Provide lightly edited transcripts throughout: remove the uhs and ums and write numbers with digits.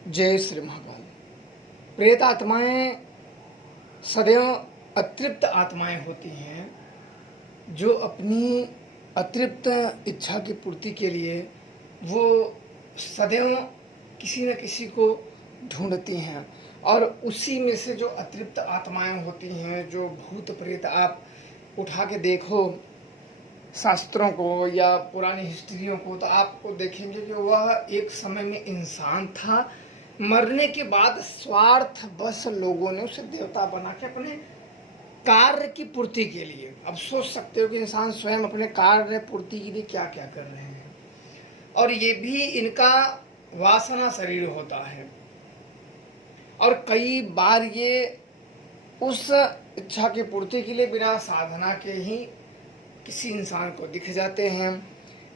जय श्री महाकाल। प्रेत आत्माएं सदैव अतृप्त आत्माएं होती हैं जो अपनी अतृप्त इच्छा की पूर्ति के लिए वो सदैव किसी न किसी को ढूंढती हैं। और उसी में से जो अतृप्त आत्माएं होती हैं, जो भूत प्रेत, आप उठा के देखो शास्त्रों को या पुरानी हिस्ट्रियों को, तो आपको देखेंगे कि वह एक समय में इंसान था। मरने के बाद स्वार्थ बस लोगों ने उसे देवता बना के अपने कार्य की पूर्ति के लिए, अब सोच सकते हो कि इंसान स्वयं अपने कार्य पूर्ति के लिए क्या क्या कर रहे हैं। और ये भी इनका वासना शरीर होता है, और कई बार ये उस इच्छा की पूर्ति के लिए बिना साधना के ही किसी इंसान को दिख जाते हैं,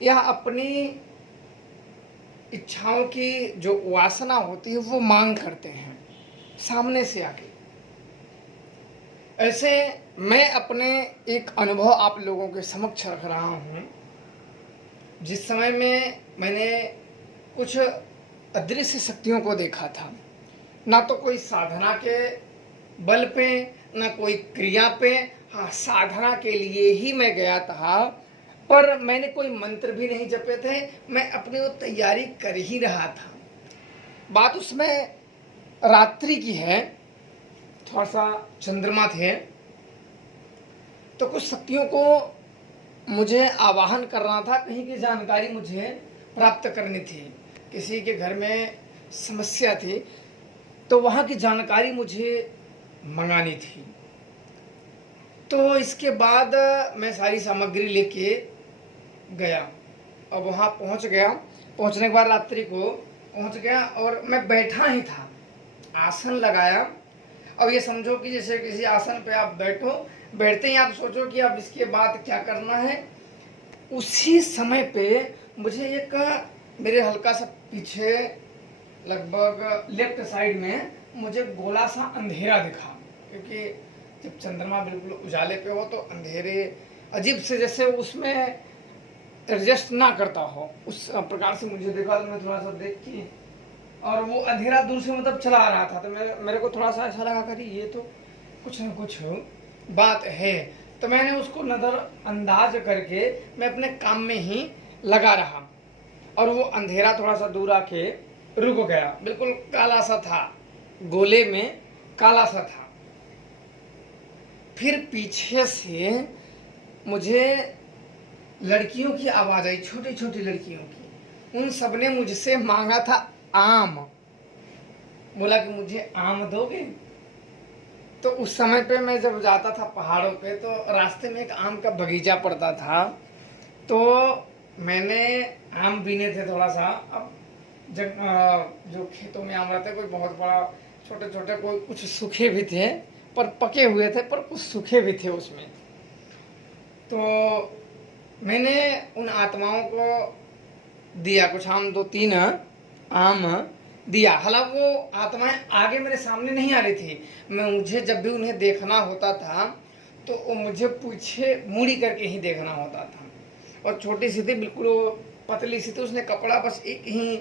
या अपनी इच्छाओं की जो वासना होती है वो मांग करते हैं सामने से आके। ऐसे मैं अपने एक अनुभव आप लोगों के समक्ष रख रहा हूँ। जिस समय में मैंने कुछ अदृश्य शक्तियों को देखा था, ना तो कोई साधना के बल पे, ना कोई क्रिया पे, हाँ साधना के लिए ही मैं गया था, पर मैंने कोई मंत्र भी नहीं जपे थे, मैं अपनी वो तैयारी कर ही रहा था। बात उसमें रात्रि की है, थोड़ा सा चंद्रमा थे, तो कुछ शक्तियों को मुझे आवाहन करना था, कहीं की जानकारी मुझे प्राप्त करनी थी। किसी के घर में समस्या थी तो वहाँ की जानकारी मुझे मंगानी थी। तो इसके बाद मैं सारी सामग्री लेके गया और वहाँ पहुँच गया। पहुँचने के बाद रात्रि को पहुँच गया और मैं बैठा ही था, आसन लगाया। अब ये समझो कि जैसे किसी आसन पे आप बैठो, बैठते ही आप सोचो कि अब इसके बाद क्या करना है। उसी समय पे मुझे एक मेरे हल्का सा पीछे लगभग लेफ्ट साइड में मुझे गोला सा अंधेरा दिखा, क्योंकि जब चंद्रमा बिल्कुल उजाले पे हो तो अंधेरे अजीब से जैसे उसमें एडजस्ट ना करता हो, उस प्रकार से मुझे देखा। तो मैं थोड़ा सा देख के, और वो अंधेरा दूर से मतलब चला आ रहा था, तो मेरे को थोड़ा सा ऐसा लगा कि ये तो कुछ न कुछ बात है। तो मैंने उसको नज़रअंदाज करके मैं अपने काम में ही लगा रहा, और वो अंधेरा थोड़ा सा दूर आके रुक गया। बिल्कुल काला सा था, गोले में काला सा था। फिर पीछे से मुझे लड़कियों की आवाज़ आई, छोटी छोटी लड़कियों की। उन सब ने मुझसे मांगा था आम, बोला कि मुझे आम दोगे। तो उस समय पे मैं जब जाता था पहाड़ों पे, तो रास्ते में एक आम का बगीचा पड़ता था, तो मैंने आम बीने थे थोड़ा सा। अब जो खेतों में आम रहते, कोई बहुत बड़ा, छोटे छोटे, कोई कुछ सूखे भी थे पर पके हुए थे, पर कुछ सूखे भी थे उसमें। तो मैंने उन आत्माओं को दिया कुछ आम, 2-3 आम दिया। हालांकि वो आत्माएं आगे मेरे सामने नहीं आ रही थी, मुझे जब भी उन्हें देखना होता था तो वो मुझे पीछे मुड़ी करके ही देखना होता था। और छोटी सी थी, बिल्कुल पतली सी थी, उसने कपड़ा बस एक ही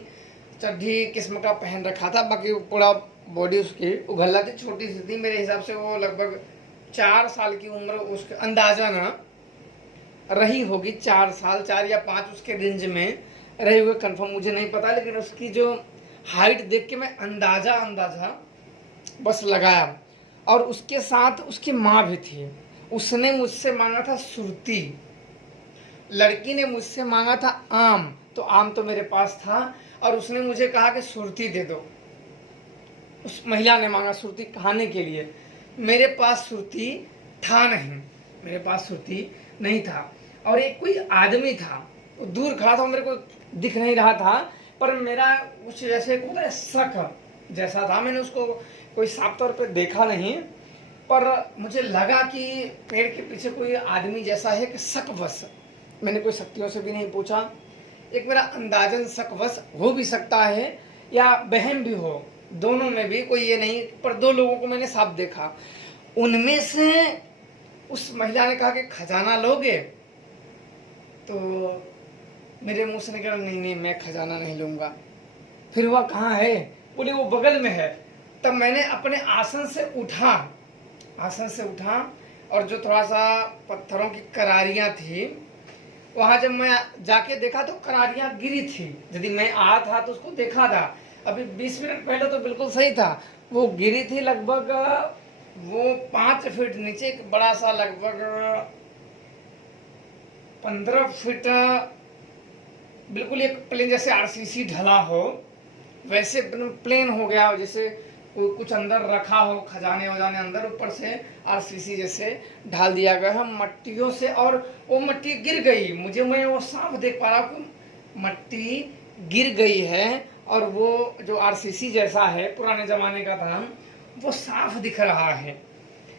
चड्ढी किस्म का पहन रखा था, बाकी पूरा बॉडी उसकी उघल्ला थी, छोटी सी थी। मेरे हिसाब से वो लगभग 4 साल की उम्र उसके अंदाजा ना रही होगी, 4 साल, 4 या 5 उसके रेंज में रहे हुए, कंफर्म मुझे नहीं पता। लेकिन उसकी जो हाइट देख के मैं अंदाजा बस लगाया। और उसके साथ उसकी माँ भी थी। उसने मुझसे मांगा था सुरती, लड़की ने मुझसे मांगा था आम, तो आम तो मेरे पास था, और उसने मुझे कहा कि सुरती दे दो। उस महिला ने मांगा सुरती खाने के लिए। मेरे पास सुरती था नहीं, मेरे पास सुरती नहीं था। और एक कोई आदमी था, वो दूर खड़ा था, मेरे को दिख नहीं रहा था, पर मेरा कुछ जैसे शक जैसा था। मैंने उसको कोई साफ तौर पे देखा नहीं, पर मुझे लगा कि पेड़ के पीछे कोई आदमी जैसा है, कि शकवश। मैंने कोई शक्तियों से भी नहीं पूछा, एक मेरा अंदाजन शकवश हो भी सकता है या बहम भी हो, दोनों में भी कोई ये नहीं। पर 2 लोगों को मैंने साफ देखा। उनमें से उस महिला ने कहा कि खजाना लोगे, तो मेरे मुंह से निकला नहीं, मैं खजाना नहीं लूँगा। फिर वह कहाँ है, बोले वो बगल में है। तब मैंने अपने आसन से उठा और जो थोड़ा सा पत्थरों की करारियां थी, वहां जब मैं जाके देखा तो करारियां गिरी थी। यदि मैं आया था तो उसको देखा था, अभी 20 मिनट पहले तो बिल्कुल सही था। वो गिरी थी लगभग वो 5 फीट नीचे, एक बड़ा सा लगभग 15 फीट, बिल्कुल एक प्लेन जैसे आरसीसी ढला हो वैसे प्लेन हो गया हो, जैसे कुछ अंदर रखा हो, खजाने वजाने अंदर, ऊपर से आरसीसी जैसे ढाल दिया गया है मट्टियों से। और वो मट्टी गिर गई, मैं वो साफ देख पा रहा हूँ कि मट्टी गिर गई है। और वो जो आरसीसी जैसा है पुराने जमाने का था, वो साफ दिख रहा है।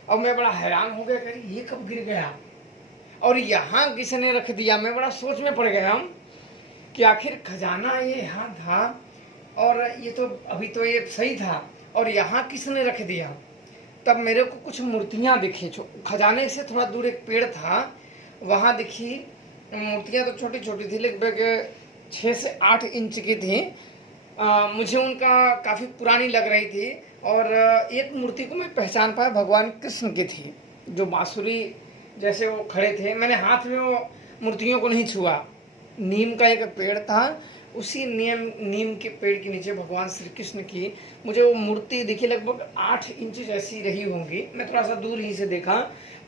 और मैं बड़ा हैरान हो गया कि ये कब गिर गया और यहाँ किसने रख दिया। मैं बड़ा सोच में पड़ गया कि आखिर खजाना ये यहाँ था और ये तो अभी तो ये सही था, और यहाँ किसने रख दिया। तब मेरे को कुछ मूर्तियाँ दिखी, खजाने से थोड़ा दूर एक पेड़ था, वहाँ दिखी मूर्तियाँ। तो छोटी छोटी थी, लगभग 6 से 8 इंच की थी। मुझे उनका काफ़ी पुरानी लग रही थी। और एक मूर्ति को मैं पहचान पाया, भगवान कृष्ण की थी, जो बांसुरी जैसे वो खड़े थे। मैंने हाथ में वो मूर्तियों को नहीं छुआ। नीम का एक पेड़ था, उसी नीम के पेड़ के नीचे भगवान श्री कृष्ण की मुझे वो मूर्ति दिखी, लगभग 8 इंच जैसी रही होंगी। मैं थोड़ा सा दूर ही से देखा,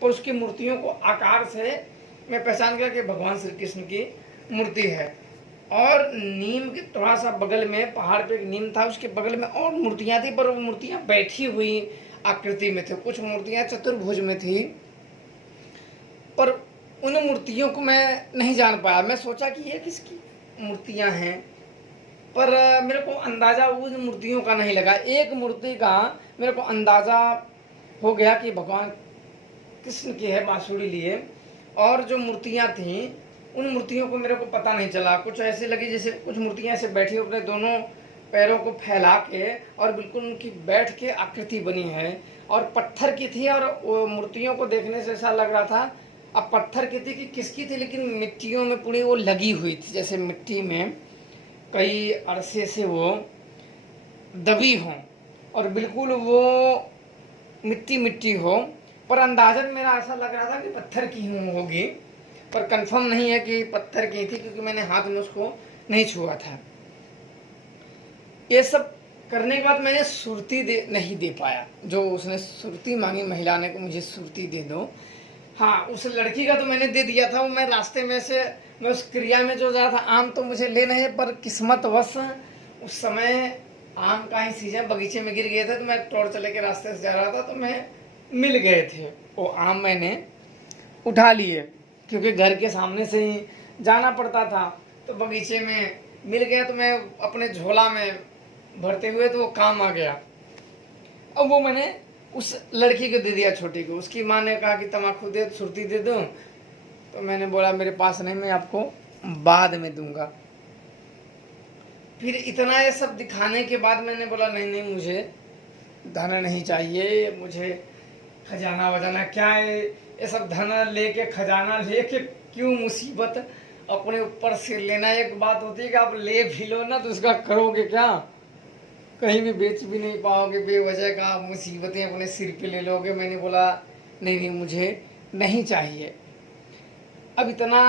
पर उसकी मूर्तियों को आकार से मैं पहचान गया कि भगवान श्री कृष्ण की मूर्ति है। और नीम के थोड़ा सा बगल में, पहाड़ पे एक नीम था, उसके बगल में और मूर्तियां थी, पर वो मूर्तियां बैठी हुई आकृति में थे। कुछ मूर्तियां चतुर्भुज में थी, पर उन मूर्तियों को मैं नहीं जान पाया। मैं सोचा कि ये किसकी मूर्तियां हैं, पर मेरे को अंदाज़ा उन मूर्तियों का नहीं लगा। एक मूर्ति का मेरे को अंदाज़ा हो गया कि भगवान कृष्ण की है, बांसुरी लिए। और जो मूर्तियां थीं, उन मूर्तियों को मेरे को पता नहीं चला। कुछ ऐसे लगी जैसे कुछ मूर्तियां ऐसे बैठी अपने दोनों पैरों को फैला के, और बिल्कुल उनकी बैठ के आकृति बनी है, और पत्थर की थी। और वो मूर्तियों को देखने से ऐसा लग रहा था, अब पत्थर की थी कि किसकी थी, लेकिन मिट्टियों में पूरी वो लगी हुई थी, जैसे मिट्टी में कई अरसे से वो दबी हों, और बिल्कुल वो मिट्टी मिट्टी हो। पर अंदाजन मेरा ऐसा लग रहा था कि पत्थर की होगी, पर कंफर्म नहीं है कि पत्थर की थी, क्योंकि मैंने हाथ में उसको नहीं छुआ था। ये सब करने के बाद मैंने सुरती नहीं दे पाया। जो उसने सुरती मांगी, महिला ने, को मुझे सुरती दे दो। हाँ, उस लड़की का तो मैंने दे दिया था। वो मैं रास्ते में से, मैं उस क्रिया में जो जा रहा था, आम तो मुझे लेना है, पर किस्मतवश उस समय आम का ही सीजन, बगीचे में गिर गए थे। तो मैं टॉर्च लेके रास्ते से जा रहा था, तो मैं मिल गए थे वो आम, मैंने उठा लिए, क्योंकि घर के सामने से ही जाना पड़ता था। तो बगीचे में मिल गया, तो मैं अपने झोला में भरते हुए तो वो काम आ गया। अब वो मैंने उस लड़की को दे दिया, छोटी को। उसकी माँ ने कहा कि तम्बाकू दे, सुरती दे दूँ। तो मैंने बोला मेरे पास नहीं, मैं आपको बाद में दूंगा। फिर इतना ये सब दिखाने के बाद मैंने बोला नहीं नहीं, मुझे धन नहीं चाहिए, मुझे खजाना वजाना क्या है, ये सब धन लेके, खजाना लेके क्यों मुसीबत अपने ऊपर से लेना। एक बात होती है कि आप ले भी लो ना, तो उसका करोगे क्या, कहीं भी बेच भी नहीं पाओगे, बेवजह का आप मुसीबतें अपने सिर पे ले लोगे। मैंने बोला नहीं नहीं, मुझे नहीं चाहिए। अब इतना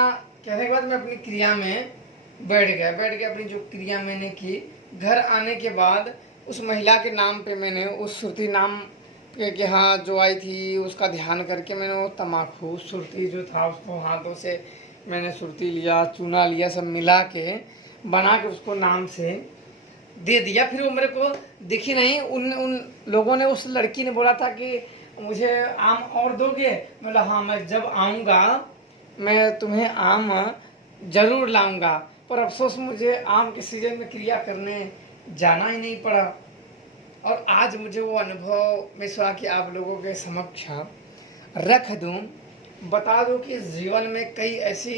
कहने के बाद मैं अपनी क्रिया में बैठ गया। अपनी जो क्रिया मैंने की, घर आने के बाद उस महिला के नाम पे मैंने उस सुरती नाम के हाँ जो आई थी, उसका ध्यान करके मैंने वो तम्बाकू सुरती जो था उसको हाथों से मैंने सुरती लिया, चूना लिया, सब मिला के बना के उसको नाम से दे दिया। फिर वो मेरे को दिखी नहीं। उन लोगों ने, उस लड़की ने बोला था कि मुझे आम और दोगे। मैं बोला हाँ, मैं जब आऊँगा मैं तुम्हें आम जरूर लाऊंगा। पर अफसोस, मुझे आम के सीजन में क्रिया करने जाना ही नहीं पड़ा। और आज मुझे वो अनुभव मैं सोचा कि आप लोगों के समक्ष रख दूं, बता दूं कि जीवन में कई ऐसी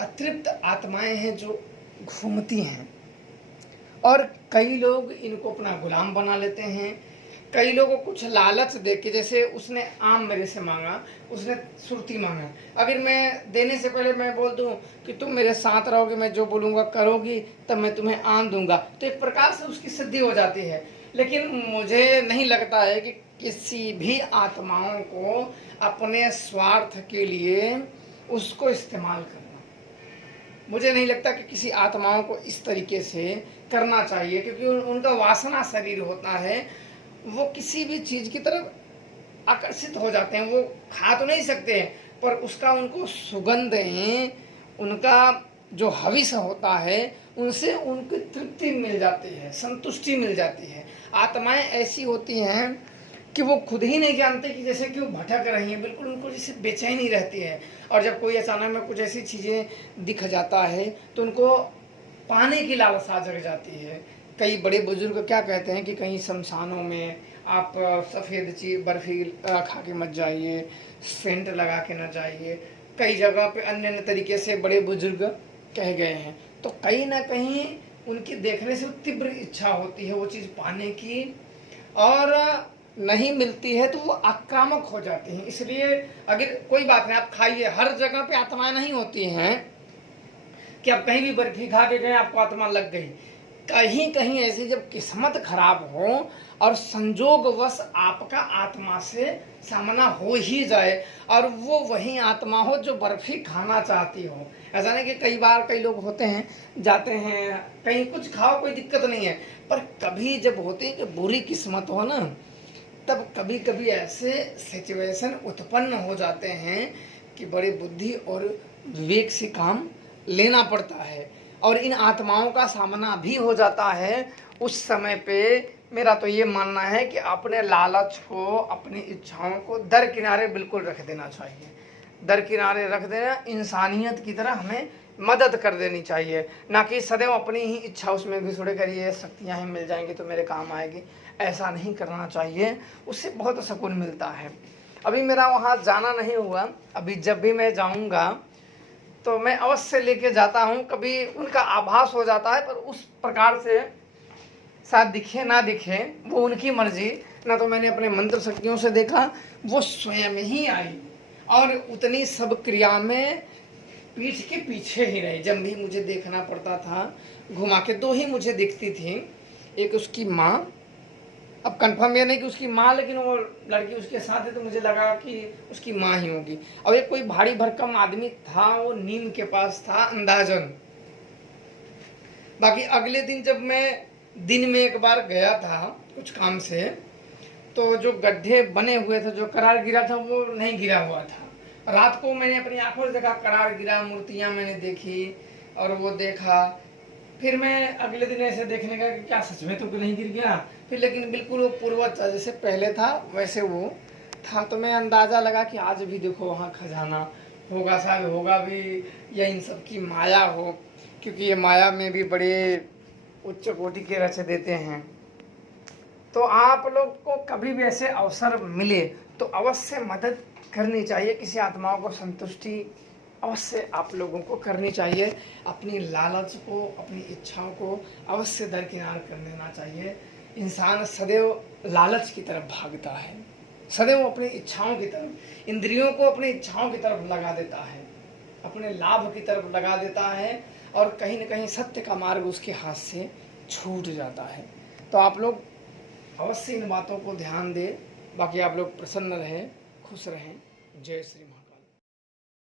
अतृप्त आत्माएं हैं जो घूमती हैं, और कई लोग इनको अपना गुलाम बना लेते हैं, कई लोगों को कुछ लालच दे के, जैसे उसने आम मेरे से मांगा, उसने सुर्ती मांगा, अगर मैं देने से पहले मैं बोल दूं कि तुम मेरे साथ रहोगे, मैं जो बोलूँगा करोगी, तब मैं तुम्हें आम दूंगा, तो एक प्रकार से उसकी सिद्धि हो जाती है। लेकिन मुझे नहीं लगता है कि किसी भी आत्माओं को अपने स्वार्थ के लिए उसको इस्तेमाल करना, मुझे नहीं लगता कि किसी आत्माओं को इस तरीके से करना चाहिए, क्योंकि उनका वासना शरीर होता है, वो किसी भी चीज़ की तरफ आकर्षित हो जाते हैं। वो खा तो नहीं सकते हैं, पर उसका उनको सुगंधें, उनका जो हविष होता है, उनसे उनकी तृप्ति मिल जाती है, संतुष्टि मिल जाती है। आत्माएं ऐसी होती हैं कि वो खुद ही नहीं जानते कि जैसे कि वो भटक रही हैं, बिल्कुल उनको जैसे बेचैनी रहती है। और जब कोई अचानक में कुछ ऐसी चीज़ें दिख जाता है तो उनको पाने की लालसा जग जाती है। कई बड़े बुजुर्ग क्या कहते हैं कि कहीं शमशानों में आप सफ़ेद चीज बर्फी खा के मत जाइए, सेंट लगा के न जाइए, कई जगह पे अन्य अन्य तरीके से बड़े बुजुर्ग कह गए हैं। तो कहीं ना कहीं उनकी देखने से तीव्र इच्छा होती है वो चीज़ पाने की, और नहीं मिलती है तो वो आक्रामक हो जाते हैं। इसलिए अगर कोई बात नहीं, आप खाइए, हर जगह पे आत्माएं नहीं होती हैं कि आप कहीं भी बर्फी खा के गए आपको आत्मा लग गई। कहीं कहीं ऐसी जब किस्मत खराब हो और संजोगवश आपका आत्मा से सामना हो ही जाए और वो वही आत्मा हो जो बर्फी खाना चाहती हो। ऐसा नहीं कि कई बार कई लोग होते हैं, जाते हैं कहीं, कुछ खाओ कोई दिक्कत नहीं है, पर कभी जब होती है कि बुरी किस्मत हो ना, तब कभी कभी ऐसे सिचुएशन उत्पन्न हो जाते हैं कि बड़े बुद्धि और विवेक से काम लेना पड़ता है और इन आत्माओं का सामना भी हो जाता है। उस समय पे मेरा तो ये मानना है कि अपने लालच को, अपनी इच्छाओं को दरकिनारे बिल्कुल रख देना चाहिए, दरकिनारे रख देना, इंसानियत की तरह हमें मदद कर देनी चाहिए, ना कि सदैव अपनी ही इच्छा उसमें घुसड़े करिए, शक्तियाँ ही मिल जाएंगी तो मेरे काम आएगी, ऐसा नहीं करना चाहिए। उससे बहुत सुकून मिलता है। अभी मेरा वहाँ जाना नहीं हुआ, अभी जब भी मैं जाऊँगा तो मैं अवश्य लेके जाता हूँ। कभी उनका आभास हो जाता है, पर उस प्रकार से शायद दिखे ना दिखे, वो उनकी मर्जी। ना तो मैंने अपने मंत्र शक्तियों से देखा, वो स्वयं ही आई और उतनी सब क्रिया में पीठ के पीछे ही रही। जब भी मुझे देखना पड़ता था घुमा के, दो ही मुझे दिखती थी, एक उसकी माँ, अब कंफर्म ये नहीं कि उसकी माँ, लेकिन वो लड़की उसके साथ है तो मुझे लगा कि उसकी माँ ही होगी। और एक कोई भारी भरकम आदमी था, वो नीम के पास था अंदाजन। बाकी अगले दिन जब मैं दिन में एक बार गया था कुछ काम से, तो जो गड्ढे बने हुए थे, जो करार गिरा था वो नहीं गिरा हुआ था। रात को मैंने अपनी आंखों से देखा, करार गिरा, मूर्तियाँ मैंने देखी और वो देखा। फिर मैं अगले दिन ऐसे देखने का कि क्या सच में तो नहीं गिर गया, फिर लेकिन बिल्कुल वो पूर्वज जैसे पहले था वैसे वो था। तो मैं अंदाज़ा लगा कि आज भी देखो वहाँ खजाना होगा, शायद होगा भी, या इन सब की माया हो, क्योंकि ये माया में भी बड़े उच्च कोटि के रच देते हैं। तो आप लोग को कभी भी ऐसे अवसर मिले तो अवश्य मदद करनी चाहिए, किसी आत्माओं को संतुष्टि अवश्य आप लोगों को करनी चाहिए। अपनी लालच को, अपनी इच्छाओं को अवश्य दरकिनार कर देना चाहिए। इंसान सदैव लालच की तरफ भागता है, सदैव अपनी इच्छाओं की तरफ, इंद्रियों को अपनी इच्छाओं की तरफ लगा देता है, अपने लाभ की तरफ लगा देता है, और कहीं न कहीं सत्य का मार्ग उसके हाथ से छूट जाता है। तो आप लोग अवश्य इन बातों को ध्यान दें। बाकी आप लोग प्रसन्न रहें, खुश रहें। जय श्री महाकाल।